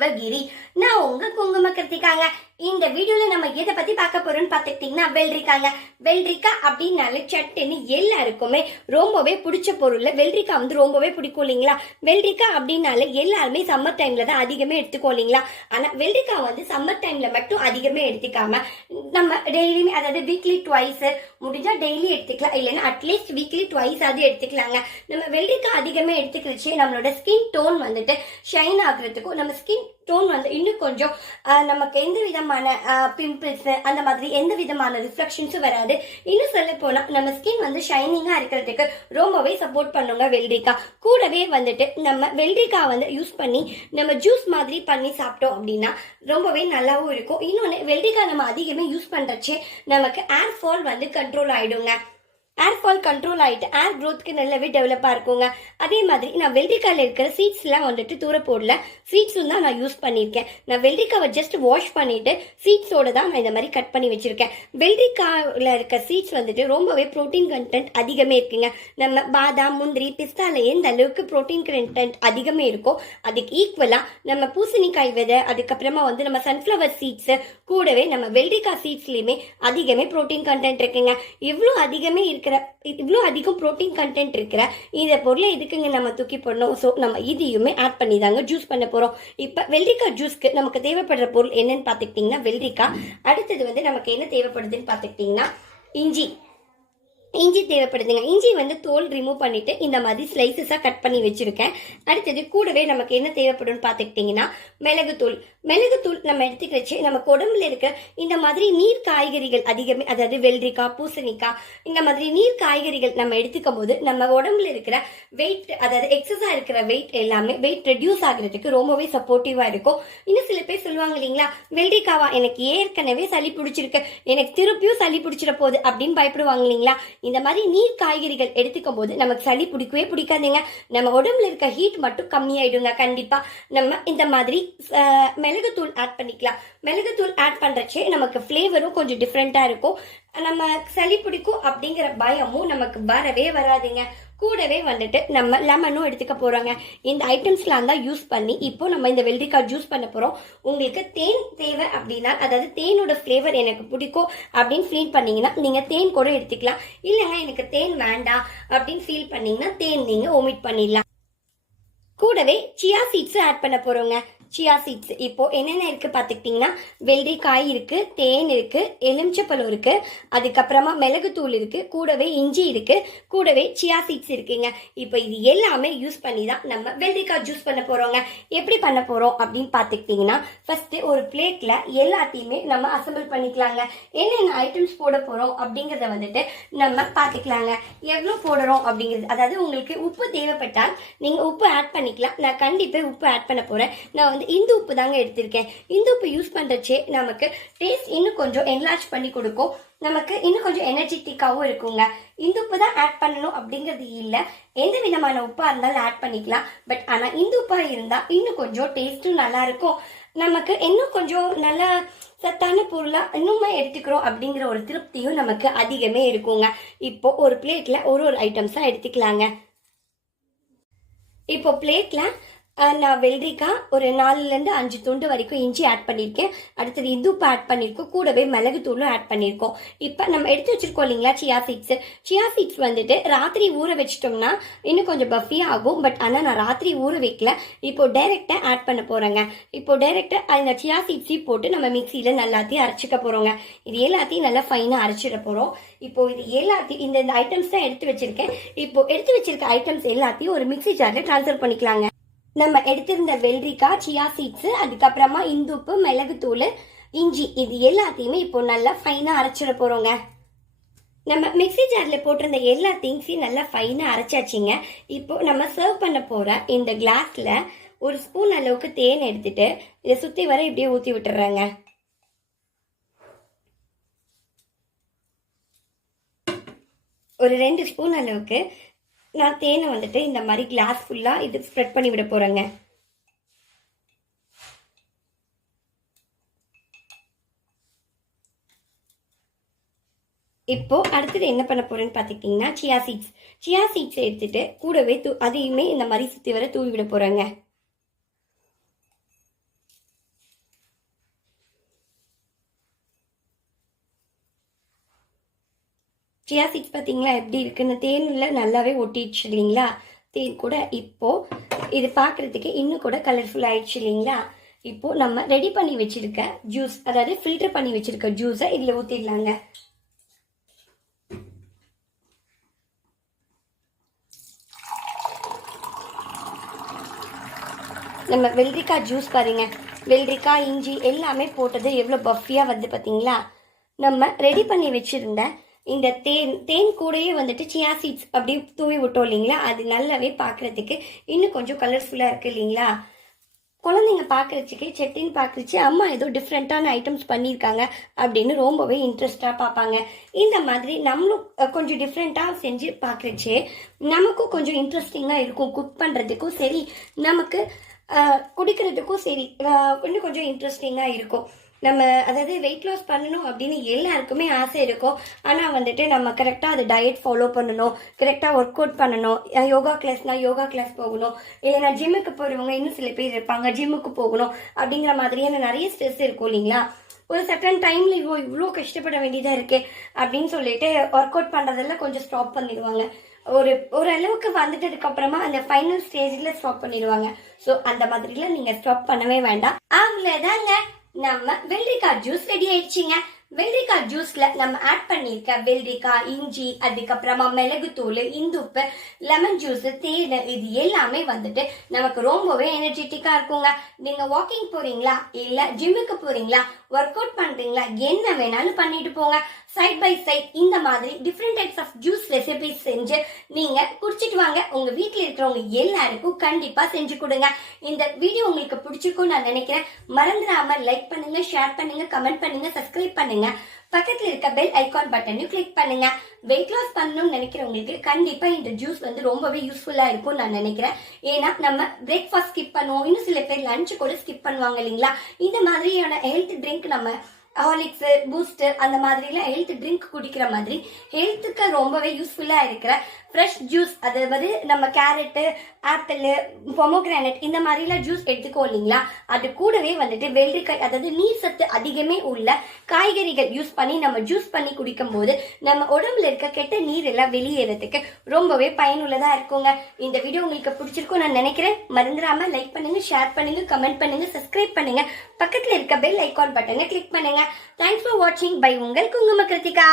சிவகிரி நான் உங்க குங்கும கிருத்திகாங்க இந்த வீடியோல நம்ம எதை பத்தி பார்க்க போறோம்னு பாத்துக்கிட்டீங்கன்னா வெள்ளரிக்காங்க. வெள்ளரிக்காய் அப்படின்னாலே சட்டுன்னு எல்லாருக்குமே ரொம்பவே பிடிச்ச பொருள். வெள்ளரிக்காய் வந்து ரொம்பவே பிடிக்கும் இல்லைங்களா? வெள்ளரிக்காய் அப்படின்னாலே எல்லாருமே சம்மர் டைம்ல தான் அதிகமே எடுத்துக்கோ இல்லைங்களா? ஆனா வெள்ளரிக்காய் வந்து சம்மர் டைம்ல மட்டும் அதிகமே எடுத்துக்காம நம்ம டெய்லியுமே அதாவது வீக்லி ட்வைஸ் முடிஞ்சா டெய்லி எடுத்துக்கலாம். இல்லைன்னா அட்லீஸ்ட் வீக்லி ட்வைஸ் அது எடுத்துக்கலாங்க. நம்ம வெள்ளரிக்காய் அதிகமே எடுத்துக்கிறச்சே நம்மளோட ஸ்கின் டோன் வந்துட்டு ஷைன் ஆகுறதுக்கும் நம்ம ஸ்கின் டோன் வந்து இன்னும் கொஞ்சம் நமக்கு எந்த விதமான பிம்பிள்ஸ் அந்த மாதிரி எந்த விதமான ரிஃப்ளெக்ஷன்ஸும் வராது இன்னும் சொல்ல போனால் நம்ம ஸ்கின் வந்து ஷைனிங்காக இருக்கிறதுக்கு ரொம்பவே சப்போர்ட் பண்ணுங்க வெள்ளரிக்காய் கூடவே வந்துட்டு நம்ம வெள்ளரிக்காய் வந்து யூஸ் பண்ணி நம்ம ஜூஸ் மாதிரி பண்ணி சாப்பிட்டோம் அப்படின்னா ரொம்பவே நல்லாவும் இருக்கும். இன்னொன்று வெள்ளரிக்காய் நம்ம அதிகமாக யூஸ் பண்ணுறச்சே நமக்கு ஏர் ஃபால் வந்து கண்ட்ரோல் ஆகிடுங்க ஏர் ஃபால் கண்ட்ரோல் ஆகிட்டு ஏர் க்ரோத்துக்கு நல்லாவே டெவலப்பாக இருக்குங்க. அதே மாதிரி நான் வெள்ளரிக்காயில் இருக்கிற சீட்ஸ்லாம் வந்துட்டு தூர போடல. சீட்ஸும் தான் நான் யூஸ் பண்ணியிருக்கேன். நான் வெள்ளரிக்காவை ஜஸ்ட் வாஷ் பண்ணிட்டு சீட்ஸோட தான் நான் இந்த மாதிரி கட் பண்ணி வச்சுருக்கேன். வெள்ளரிக்காயில் இருக்க சீட்ஸ் வந்துட்டு ரொம்பவே ப்ரோட்டீன் கண்டென்ட் அதிகமே இருக்குங்க. நம்ம பாதாம் முந்திரி பிஸ்தால எந்த அளவுக்கு ப்ரோட்டீன் கண்டென்ட் அதிகமே இருக்கோ அதுக்கு ஈக்குவலாக நம்ம பூசணிக்காய் விதை அதுக்கப்புறமா வந்து நம்ம சன்ஃப்ளவர் சீட்ஸு கூடவே நம்ம வெள்ளரிக்காய் சீட்ஸ்லேயுமே அதிகமே ப்ரோட்டீன் கண்டென்ட் இருக்குங்க. இவ்வளோ அதிகமே இருக்கிற இவ்வளோ அதிகம் ப்ரோட்டீன் கண்டென்ட் இருக்கிற இந்த பொருளை எதுக்குங்க நம்ம தூக்கி போடணும்? ஸோ நம்ம இதையுமே ஆட் பண்ணி தாங்க ஜூஸ் பண்ண போகிறோம் இப்போ வெள்ளரிக்காய் ஜூஸ்க்கு நமக்கு தேவைப்படுற பொருள் என்னன்னு பார்த்துக்கிட்டிங்கன்னா வெள்ளரிக்காய் அடுத்தது வந்து நமக்கு என்ன தேவைப்படுதுன்னு பார்த்துக்கிட்டிங்கன்னா இஞ்சி. இஞ்சி தேவைப்படுதுங்க. இஞ்சி வந்து தோல் ரிமூவ் பண்ணிட்டு இந்த மாதிரி ஸ்லைசஸாக கட் பண்ணி வச்சுருக்கேன். அடுத்தது கூடவே நமக்கு என்ன தேவைப்படும்னு பார்த்துக்கிட்டிங்கன்னா மிளகுத்தூள் மிளகுத்தூள் நம்ம எடுத்துக்கிறச்சு நமக்கு உடம்புல இருக்க இந்த மாதிரி நீர் காய்கறிகள் அதிகமே அதாவது வெள்ளரிக்காய் பூசணிக்காய் இந்த மாதிரி நீர் காய்கறிகள் நம்ம எடுத்துக்கும் போது நம்ம உடம்புல இருக்கிற வெயிட் அதாவது எக்ஸஸாக இருக்கிற வெயிட் எல்லாமே வெயிட் ரெடியூஸ் ஆகிறதுக்கு ரொம்பவே சப்போர்ட்டிவாக இருக்கும். இன்னும் சில பேர் சொல்லுவாங்க இல்லைங்களா வெள்ளரிக்காவா எனக்கு ஏற்கனவே சளி பிடிச்சிருக்கு எனக்கு திருப்பியும் சளி பிடிச்சிட போகுது அப்படின்னு பயப்படுவாங்க இல்லைங்களா? இந்த மாதிரி நீர் காய்கறிகள் எடுத்துக்கும் போது நமக்கு சளி பிடிக்கவே பிடிக்காதுங்க. நம்ம உடம்புல இருக்க ஹீட் மட்டும் கம்மியாயிடுங்க. கண்டிப்பா நம்ம இந்த மாதிரி மிளகுத்தூள் ஆட் பண்ணிக்கலாம். மிளகுத்தூள் ஆட் பண்ணுறச்சே நமக்கு ஃப்ளேவரும் கொஞ்சம் டிஃப்ரெண்ட்டாக இருக்கும். நம்ம சளி பிடிக்கும் அப்படிங்கிற பயமும் நமக்கு வரவே வராதுங்க. கூடவே வந்துட்டு நம்ம லெமனும் எடுத்துக்க போகிறோங்க இந்த ஐட்டம்ஸ்லாம் தான் யூஸ் பண்ணி இப்போ நம்ம இந்த வெள்ளரிக்காய் ஜூஸ் பண்ண போகிறோம் உங்களுக்கு தேன் தேவை அப்படின்னா அதாவது தேனோட ஃப்ளேவர் எனக்கு பிடிக்கும் அப்படின்னு ஃபீல் பண்ணீங்கன்னா நீங்கள் தேன் கூட எடுத்துக்கலாம். இல்லைங்க எனக்கு தேன் வேண்டாம் அப்படின்னு ஃபீல் பண்ணீங்கன்னா தேன் நீங்கள் ஒமிட் பண்ணிடலாம். கூடவே சியா சீட்ஸும் ஆட் பண்ண போகிறோங்க சியா சீட்ஸ் இப்போ என்னென்ன இருக்கு பார்த்துக்கிட்டிங்கன்னா வெள்ளரிக்காய் இருக்கு தேன் இருக்கு எலுமிச்சப்பழம் இருக்கு அதுக்கப்புறமா மிளகுத்தூள் இருக்கு கூடவே இஞ்சி இருக்கு கூடவே சியா சீட்ஸ் இருக்குங்க. இப்போ இது எல்லாமே யூஸ் பண்ணி தான் நம்ம வெள்ளரிக்காய் ஜூஸ் பண்ண போறோங்க. எப்படி பண்ண போறோம் அப்படின்னு பார்த்துக்கிட்டிங்கன்னா ஃபர்ஸ்ட் ஒரு பிளேட்ல எல்லாத்தையுமே நம்ம அசம்பிள் பண்ணிக்கலாங்க. என்னென்ன ஐட்டம்ஸ் போட போறோம் அப்படிங்கறத வந்துட்டு நம்ம பார்த்துக்கலாங்க. எவ்வளோ போடுறோம் அப்படிங்கிறது அதாவது உங்களுக்கு உப்பு தேவைப்பட்டால் நீங்க உப்பு ஆட் பண்ணிக்கலாம். நான் கண்டிப்பா உப்பு ஆட் பண்ண போறேன். நான் வந்து இந்து உப்பு தாங்க எடுத்திருக்கேன். இந்து உப்பு யூஸ் பண்ணுறச்சே நமக்கு டேஸ்ட் இன்னும் கொஞ்சம் என்லார்ஜ் பண்ணி கொடுக்கும். நமக்கு இன்னும் கொஞ்சம் எனர்ஜெட்டிக்காகவும் இருக்குங்க. இந்த உப்பு தான் ஆட் பண்ணணும் அப்படிங்கிறது இல்லை. எந்த விதமான உப்பாக இருந்தாலும் ஆட் பண்ணிக்கலாம். பட் ஆனால் இந்து உப்பாக இருந்தால் இன்னும் கொஞ்சம் டேஸ்ட்டும் நல்லா இருக்கும். நமக்கு இன்னும் கொஞ்சம் நல்லா சத்தான பொருளாக இன்னுமே எடுத்துக்கிறோம் அப்படிங்கிற ஒரு திருப்தியும் நமக்கு அதிகமே இருக்குங்க. இப்போ ஒரு பிளேட்டில் ஒரு ஒரு ஐட்டம்ஸாக எடுத்துக்கலாங்க. இப்போ பிளேட்டில் நான் வெள்ளரிக்காய் ஒரு நாலுலேருந்து அஞ்சு துண்டு வரைக்கும் இஞ்சி ஆட் பண்ணியிருக்கேன் அடுத்தது இந்துப்பு ஆட் பண்ணியிருக்கோம் கூடவே மிளகுத்தூளும் ஆட் பண்ணியிருக்கோம் இப்போ நம்ம எடுத்து வச்சுருக்கோம் இல்லைங்களா சியா சீட்ஸு சியா சீட்ஸ் வந்துட்டு ராத்திரி ஊற வச்சிட்டோம்னா இன்னும் கொஞ்சம் பஃபியாக ஆகும். பட் ஆனால் நான் ராத்திரி ஊற வைக்கல. இப்போ டைரெக்டாக ஆட் பண்ண போகிறேங்க இப்போ டைரெக்டாக அந்த சியா சீட்ஸையும் போட்டு நம்ம மிக்சியில் நல்லாத்தையும் அரைச்சிக்க போகிறோங்க இது எல்லாத்தையும் நல்லா ஃபைனாக அரைச்சிட போகிறோம் இப்போ இது எல்லாத்தையும் இந்த இந்த ஐட்டம்ஸ் தான் எடுத்து வச்சுருக்கேன். இப்போ எடுத்து வச்சிருக்க ஐட்டம்ஸ் எல்லாத்தையும் ஒரு மிக்சி ஜாரில் ட்ரான்ஸ்ஃபர் பண்ணிக்கலாங்க. நம்ம எடுத்திருந்த வெள்ளரிக்காய் சியா சீட்ஸு அதுக்கப்புறமா இந்துப்பு மிளகுத்தூள் இஞ்சி இது எல்லாத்தையுமே இப்போ நல்லா ஃபைனாக அரைச்சிட போகிறோங்க நம்ம மிக்ஸி ஜாரில் போட்டிருந்த எல்லா திங்ஸையும் நல்லா ஃபைனாக அரைச்சாச்சுங்க. இப்போ நம்ம சர்வ் பண்ண போகிற இந்த கிளாஸில் ஒரு ஸ்பூன் அளவுக்கு தேன் எடுத்துட்டு இதை சுற்றி வர இப்படியே ஊற்றி விட்டுறாங்க. ஒரு ரெண்டு ஸ்பூன் அளவுக்கு நான் தேனை வந்துட்டு இந்த மாதிரி கிளாஸ் ஃபுல்லாக இது ஸ்ப்ரெட் பண்ணி விட போகிறேங்க இப்போ அடுத்தது என்ன பண்ண போறேன்னு பார்த்துக்கிட்டிங்கன்னா சியா சீட்ஸ் சியா சீட்ஸ் எடுத்துட்டு கூடவே தூ அதையுமே இந்த மாதிரி சுற்றி வர தூவி விட போகிறேங்க சியா சீட்ஸ் பார்த்தீங்களா எப்படி இருக்குன்னு தேனில் நல்லாவே ஒட்டிடுச்சு இல்லைங்களா? தேன் கூட இப்போது இது பார்க்குறதுக்கு இன்னும் கூட கலர்ஃபுல் ஆயிடுச்சு இல்லைங்களா? இப்போ நம்ம ரெடி பண்ணி வச்சிருக்க ஜூஸ் அதாவது ஃபில்டர் பண்ணி வச்சிருக்க ஜூஸை இதில் ஊற்றிடலாங்க நம்ம வெள்ளரிக்காய் ஜூஸ் பாருங்க. வெள்ளரிக்காய் இஞ்சி எல்லாமே போட்டது எவ்வளோ பஃபியாக வந்து பார்த்தீங்களா நம்ம ரெடி பண்ணி வச்சுருந்தேன் இந்த தேன் தேன் கூடயே வந்துட்டு சியா சீட்ஸ் அப்படியே தூவி விட்டோம் இல்லைங்களா? அது நல்லாவே பார்க்கறதுக்கு இன்னும் கொஞ்சம் கலர்ஃபுல்லாக இருக்கு இல்லைங்களா? குழந்தைங்க பார்க்குறதுக்கு செட்டின்னு பார்க்குறச்சு அம்மா ஏதோ டிஃப்ரெண்ட்டான ஐட்டம்ஸ் பண்ணியிருக்காங்க அப்படின்னு ரொம்பவே இன்ட்ரெஸ்டாக பார்ப்பாங்க. இந்த மாதிரி நம்மளும் கொஞ்சம் டிஃப்ரெண்ட்டாக செஞ்சு பார்க்குறச்சு நமக்கும் கொஞ்சம் இன்ட்ரெஸ்டிங்காக இருக்கும். குக் பண்ணுறதுக்கும் சரி நமக்கு குடிக்கிறதுக்கும் சரி இன்னும் கொஞ்சம் இன்ட்ரெஸ்டிங்காக இருக்கும். நம்ம அதாவது வெயிட் லாஸ் பண்ணணும் அப்படின்னு எல்லாருக்குமே ஆசை இருக்கும். ஆனால் வந்துட்டு நம்ம கரெக்டாக அது டயட் ஃபாலோ பண்ணணும். கரெக்டாக ஒர்க் அவுட் பண்ணணும். யோகா கிளாஸ்னால் யோகா கிளாஸ் போகணும். இல்லைனா ஜிம்முக்கு போகிறவங்க இன்னும் சில பேர் இருப்பாங்க. ஜிம்முக்கு போகணும் அப்படிங்கிற மாதிரியான நிறைய ஸ்ட்ரெஸ் இருக்கும் இல்லைங்களா? ஒரு செகண்ட் டைமில் இவ்வளோ இவ்வளோ கஷ்டப்பட வேண்டியதாக இருக்குது அப்படின்னு சொல்லிட்டு ஒர்க் அவுட் பண்ணுறதெல்லாம் கொஞ்சம் ஸ்டாப் பண்ணிடுவாங்க. ஒரு ஓரளவுக்கு வந்துட்டதுக்கு அப்புறமா அந்த ஃபைனல் ஸ்டேஜில் ஸ்டாப் பண்ணிடுவாங்க. ஸோ அந்த மாதிரிலாம் நீங்கள் ஸ்டாப் பண்ணவே வேண்டாம். அவ்வளோதாங்க நம்ம வெள்ளரிக்காய் ஜூஸ் ரெடி ஆயிடுச்சுங்க. வெள்ளரிக்காய் ஜூஸ்ல நம்ம ஆட் பண்ணியிருக்க வெள்ளரிக்காய் இஞ்சி அதுக்கப்புறமா மிளகுத்தூள் இந்துப்பு லெமன் ஜூஸ் தேன் இது எல்லாமே வந்துட்டு நமக்கு ரொம்பவே எனர்ஜெட்டிக்கா இருக்குங்க. நீங்க வாக்கிங் போறீங்களா? இல்ல ஜிம்முக்கு போறீங்களா? ஒர்க் அவுட் பண்றீங்களா? என்ன வேணாலும் பண்ணிட்டு போங்க. சைட் பை சைட் இந்த மாதிரி different types of juice recipes செஞ்சு நீங்க குடிச்சிட்டு வாங்க. உங்க வீட்டில் இருக்கிறவங்க எல்லாருக்கும் கண்டிப்பா செஞ்சு கொடுங்க. இந்த வீடியோ உங்களுக்கு பிடிச்சிருக்கும் நான் நினைக்கிறேன். மறந்துடாம லைக் பண்ணுங்க ஷேர் பண்ணுங்க கமெண்ட் பண்ணுங்க சப்ஸ்கிரைப் பண்ணுங்க. பக்கத்தில் இருக்க பெல் ஐகான் பட்டனையும் கிளிக் பண்ணுங்க. வெயிட் லாஸ் பண்ணணும்னு நினைக்கிறவங்களுக்கு கண்டிப்பா இந்த ஜூஸ் வந்து ரொம்பவே யூஸ்ஃபுல்லா இருக்கும் நான் நினைக்கிறேன். ஏன்னா நம்ம பிரேக்ஃபாஸ்ட் ஸ்கிப் பண்ணுவோம். இன்னும் சில பேர் லஞ்சு கூட ஸ்கிப் பண்ணுவாங்க இல்லைங்களா? இந்த மாதிரியான ஹெல்த் ட்ரிங்க் நம்ம ஹார்லிக்ஸு பூஸ்டர் அந்த மாதிரிலாம் ஹெல்த் ட்ரிங்க் குடிக்கிற மாதிரி ஹெல்த்துக்கு ரொம்பவே யூஸ்ஃபுல்லாக இருக்கிற ஃப்ரெஷ் ஜூஸ் அதாவது நம்ம கேரட்டு ஆப்பிள் பொமோக்ரானட் இந்த மாதிரிலாம் ஜூஸ் எடுத்துக்கோ இல்லைங்களா? அது கூடவே வந்துட்டு வெள்ளரிக்காய் அதாவது நீர் சத்து அதிகமே உள்ள காய்கறிகள் யூஸ் பண்ணி நம்ம ஜூஸ் பண்ணி குடிக்கும்போது நம்ம உடம்புல இருக்க கெட்ட நீர் எல்லாம் வெளியேறதுக்கு ரொம்பவே பயனுள்ளதாக இருக்குங்க. இந்த வீடியோ உங்களுக்கு பிடிச்சிருக்கும் நான் நினைக்கிறேன். மறந்துடாமல் லைக் பண்ணுங்க ஷேர் பண்ணுங்க கமெண்ட் பண்ணுங்க சப்ஸ்கிரைப் பண்ணுங்க. பக்கத்தில் இருக்க பெல் ஐக்கான் பட்டனை கிளிக் பண்ணுங்க. தேங்க்ஸ் ஃபார் வாட்சிங் பை உங்கள் குங்கும கிருத்திகா.